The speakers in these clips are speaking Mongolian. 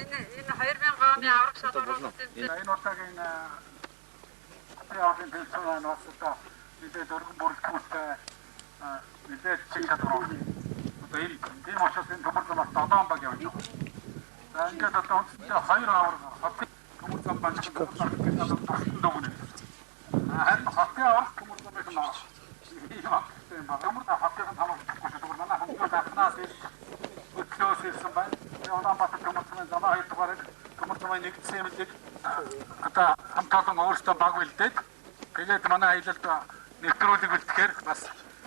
энэ 2000 оны аврах шалгууруулалтын энэ удаагийн аврагын пенсионын бас одоо мэдээд өргөн бүрэлдэхүүнтэй мэдээд чиг чадвар. Одоо энэ тийм учраас энэ төмөр зам бас 7 баг явж байгаа. За ингээд одоо үндсэндээ 2 авраг хотын төмөр зам банк төмөр зам гэж дүүгнэ. Харин хотын аврах төмөр зам их наа. Тийм ба. Төмөр зам хотын хамаагүй төмөр манай хамгаалалт ахнаас өтлөөс ирсэн байна. Улаанбаатар төмөр замын замаа хоёр дугаарыг төмөр замын нэгдсэн мэдлэг одоо хамт олон өөрсдөө баг бэлдээд тэгээд манай аялалд нэвтрүүлэг үлдэхээр бас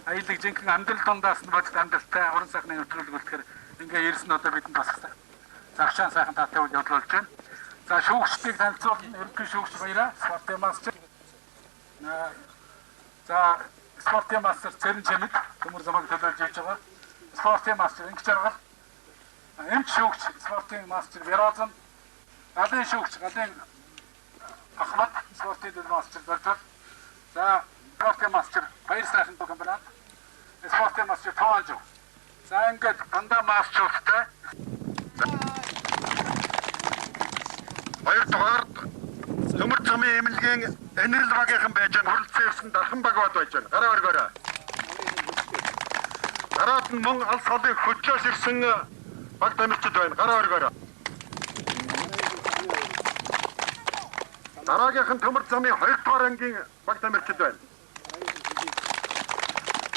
аялал жинхэнэ амьдрал дундаас нь бодит амьдралтай уран сайхны нэвтрүүлэг үлдэхээр ингээ ирсэн одоо бидэнд бас загшаан сайхан таатай үйл явдал болж байна. За шүүгчдийг танилцуулна. Ерөнхий шүүгч баяраа спортын мастер. За спортын мастер Цэрэн Чимэг төмөр замыг төлөөлж явж байгаа. Спортын мастер Инх Жаргал. Эмч шүүгч спортын мастер Верозон. Галын шүүгч Галын Ахмад спортын мастер Зоржол. За спортын мастер Баяр сайхан комбинат. Спортын мастер Тоонжо. За ингээд дандаа мастертай. Хоёрдугаар төмөр замын эмнэлгийн энерл багийнхан байж байгаа хуралцсан ирсэн дархан баг бод байж байна. Гараа өргөөрэй. Дараад нь мөн алс холыг хөдлөөс ирсэн баг тамирчид байна. Гараа өргөөрэй. Дараагийнхан төмөр замын 2 дугаар ангийн баг тамирчид байна.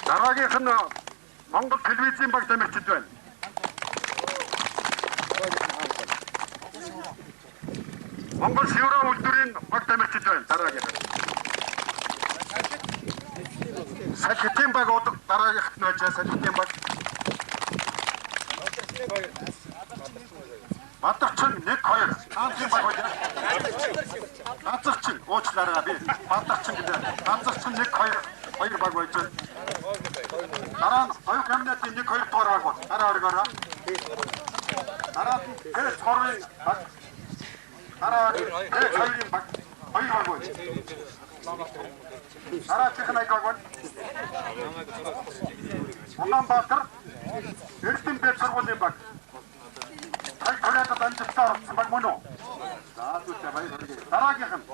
Дараагийнх нь Монгол телевизийн баг тамирчид байна. Монгол Шивра үйлдвэрийн баг тамирчид байна. Дараагийнх. Салхитын баг дараагийнх нь байж салхитын баг. Бадарчин 1 2 хаанчийн баг байна. Бадарчин уучлаарай би. Бадарчин гэдэг. Бадарчин 1 2 баг байж байна. Дараа нь хоёр камнатын 1 2 дугаар баг байна. Дараа өргөөрэй. Дараа нь тэр цорын баг. Дараа нь тэр хоёрын баг. Хоёр баг байна. Дараа техник баг байна. Улаанбаатар Эрдэнэ бэд сургуулийн баг. Ай хоноод амжилтаар орсон баг мөн үү? За түлхэ баяр. Дараагийнх нь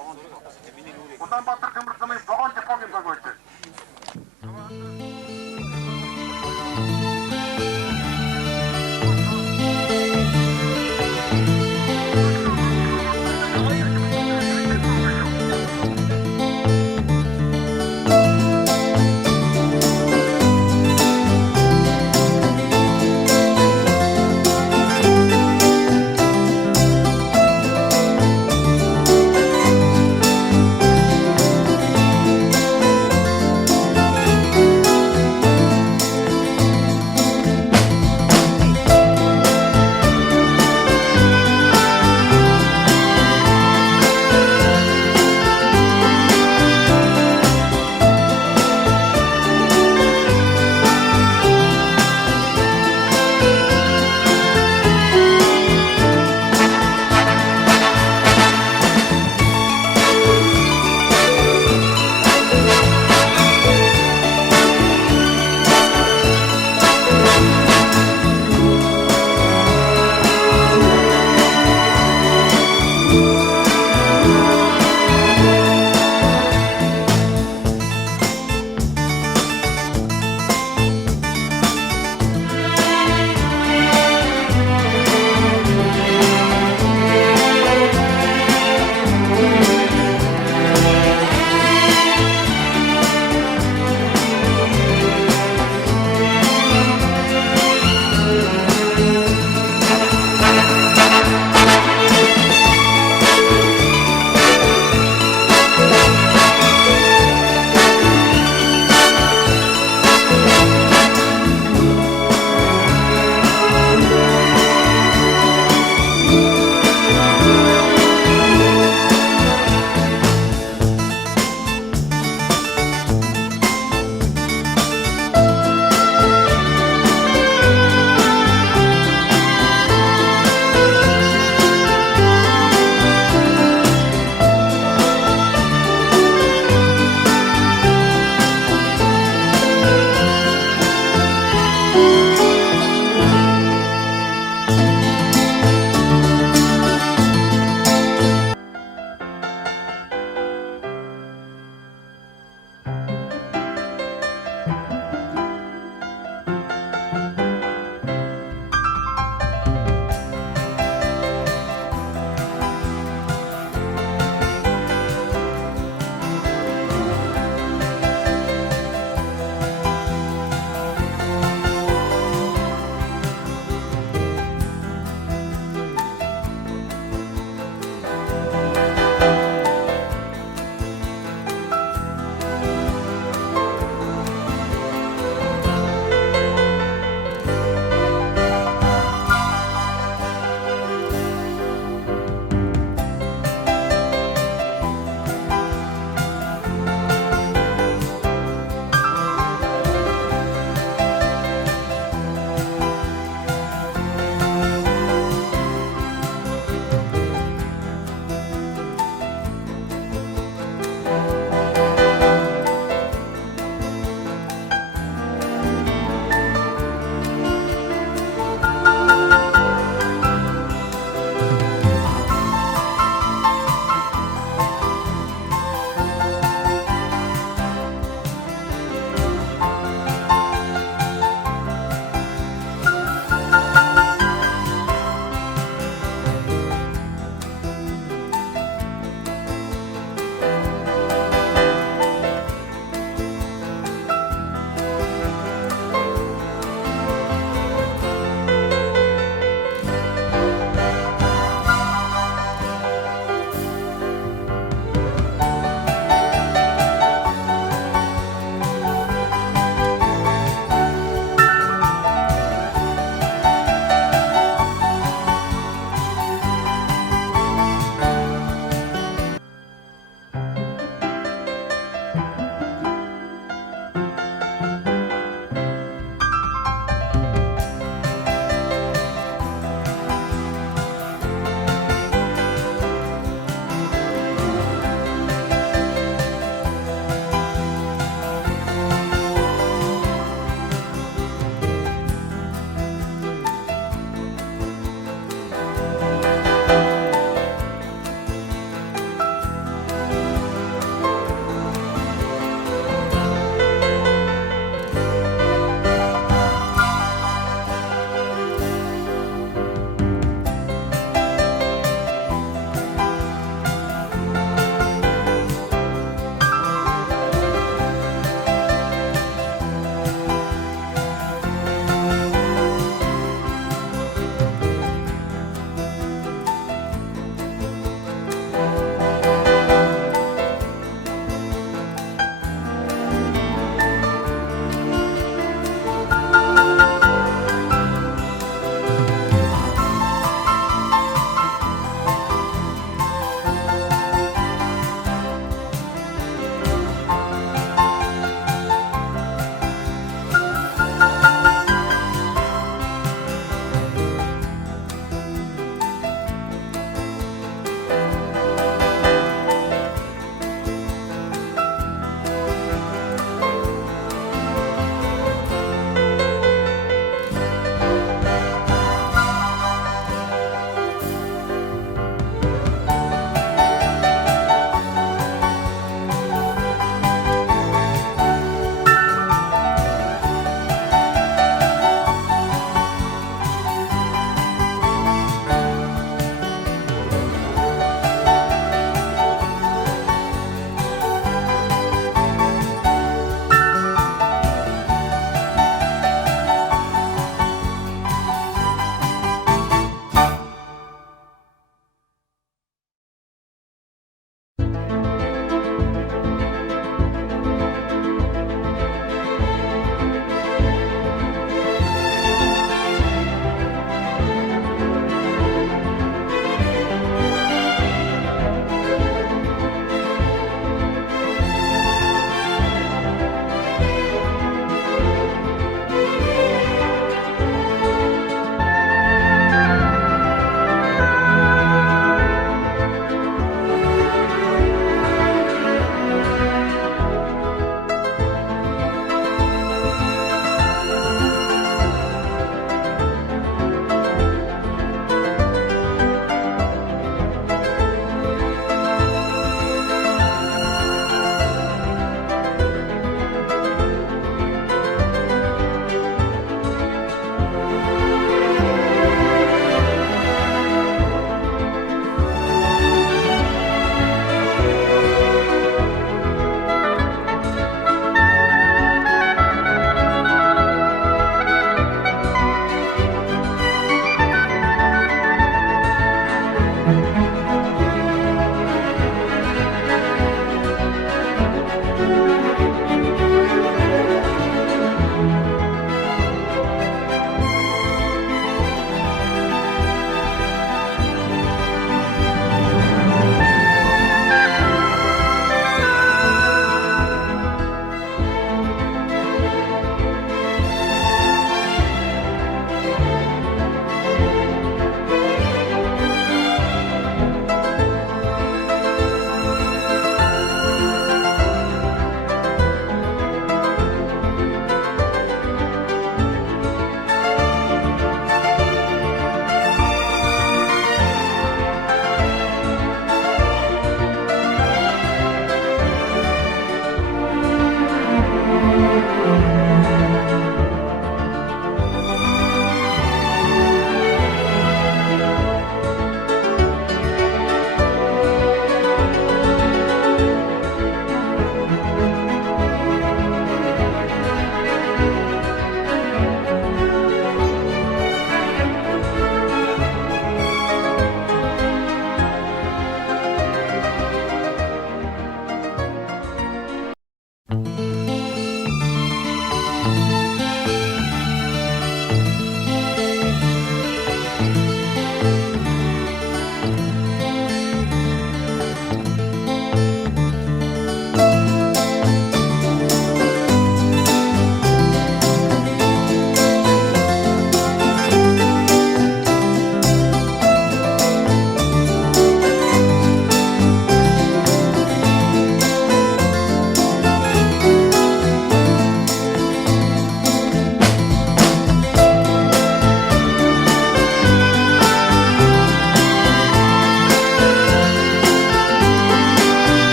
Улаанбаатар төмөр замын вагон депогийн баг байна.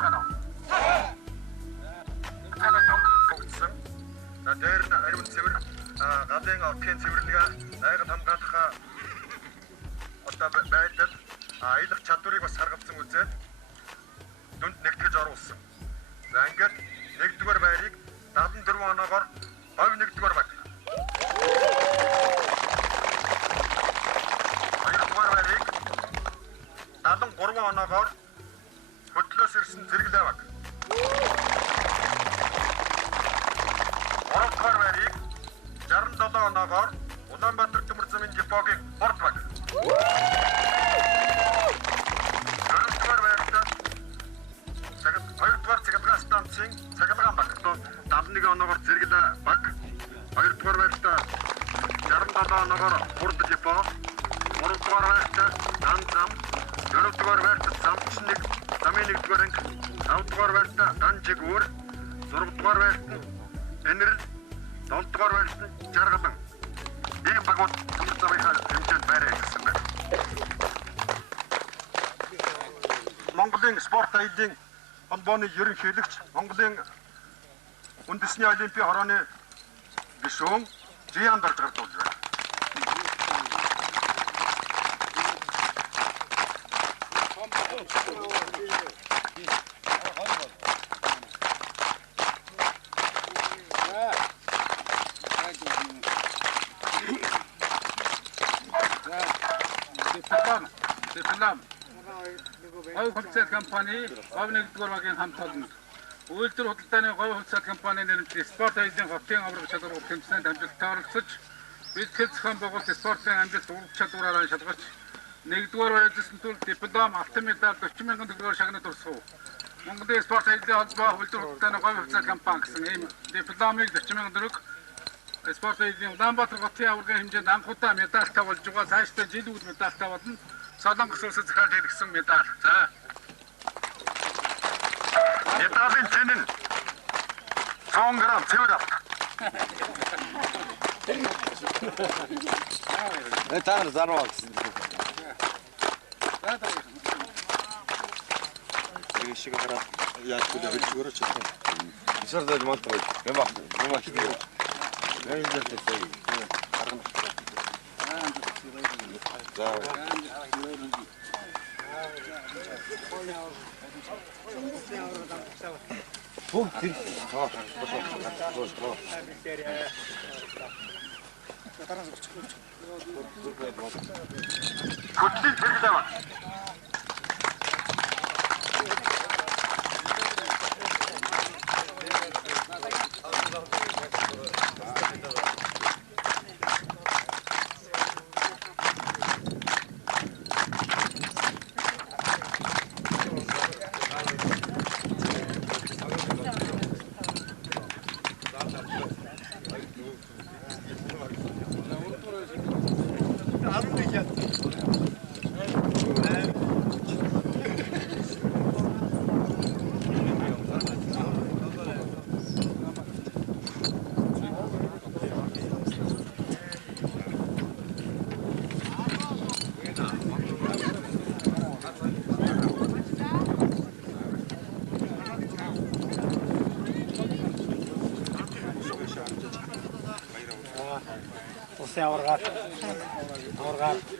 байна. Тэгээд тогтсон. Дээр нь ариун цэвэр гадын отын цэвэрлэгээ найгад хамгаалах одоо байдал аялах чадварыг бас харгалзан үзээд дүнд нэгтгэж оруулсан. За ингээд 1-р байрыг 74 оноогоор говь 1-р баг. 2-р байрыг 73 оноогоор хөтлөөс ирсэн Зэрэглээ баг. 3-р байрыг 67 оноогоор Улаанбаатар төмөр замын депогийн Борд баг. 4-р байрт 2-р цахилгаан станцын цахилгаан баг 71 оноогоор Зэрэглээ баг. 2-р байрт 67 оноогоор Борд депо. 3-р байрт Дан зам. 4-р байрт Замчныг замын 1-р анги. 5-р байрт Дан жигүүр. 6-р байрт Энэрл. 7-р байрт Жаргалан. Ийм багууд төмөр замын хэмжээнд байраа гэсэн байна. Монголын спорт аяллаа холбооны ерөнхийлөгч Монголын үндэсний олимпийн хорооны гишүүн Жиян Дарж гардуулж байна. Говь хөлцөд компани говь 1-р багийн хамт олон үйлдвэр худалдааны говь хөлцөд компани нэрмжлэх спорт аяллаа хотын авраг чадвар тэмцээнд амжилттай оролцож бэлтгэл зохион байгуулалт спортын амжилт ураг чадвараараа шалгаж 1-р байрлалсан тул диплом, алтан медаль 40,000 төгрөгөөр шагнаж урсгав. Монголын спорт аяллаа холбоо үйлдвэр худалдааны говь хөлцөд компани гэсэн ийм дипломыг 40,000 төгрөг спорт аяллаа Улаанбаатар хотын аваргын хэмжээнд анх удаа медальтай болж байгаа. Цаашдаа жил үйл медальтай болно. Солонгос улсад захиалж ирсэн медаль. За. Медалийн цэн нь 100 грамм цэвэр авт. Таар зарваа гэсэн. Шиг гараа яаж гэдэг хэлж өгөөч. Исэрдэл монтгой. Ямаа хийх. Яаж хэлдэг вэ? За. Пункт. Хөтлөж хэрэглэв.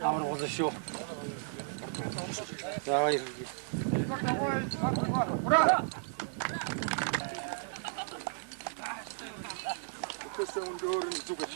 Авраг уулаа шүү. За баяр. Тэсээ өндөр зүгэж.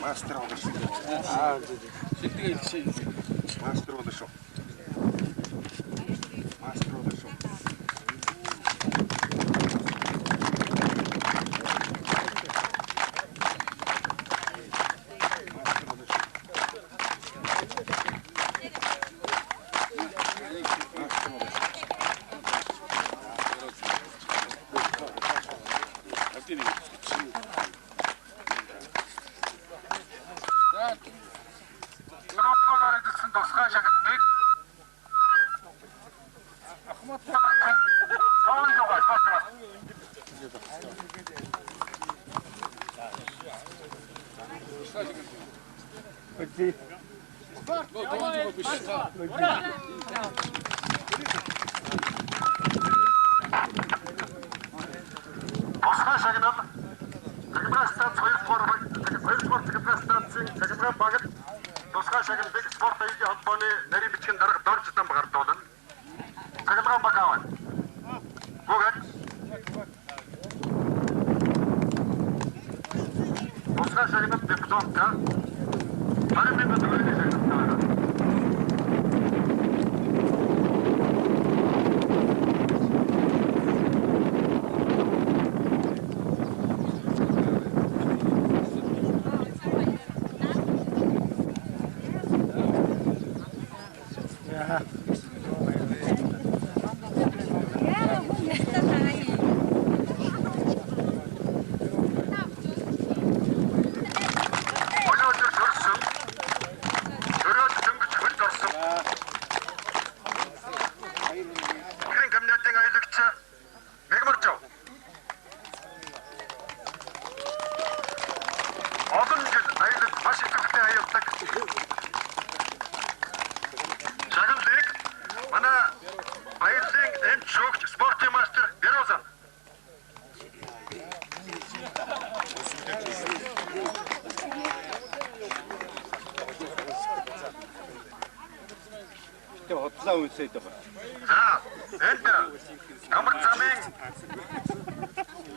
Мастер болоо шүү. Шилдэг хэлшээ. Мастер болоо шүү. Мастер болоо шүү. шилдэгний. Европоор идсэн тусгай шагнал Ахмад Аач Тусгай шагнал Тагнаа станц 2 тагнаа станцын тагнаа багт тусгай шагналыг спорт аягийн холбооны нарийн бичгийн дарга Дорж Дамб гардуулна. Тагнаа баг аваад. Гуйг. Тусгай шагнал дипломка. Харин бид төлөвлөж шагналаа. Хотлоо үнсээд байгаа. За, энд Камар замын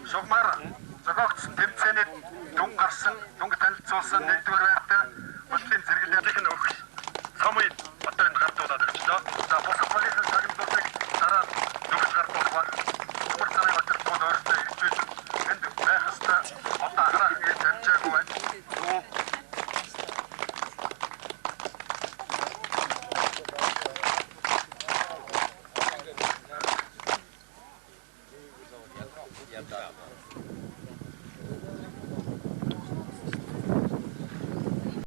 шугамар зохиогдсон тэмцээний дүн гарсан, дүнг танилцуулсан 1-р байртай Улсын зэрэглэлийнх нь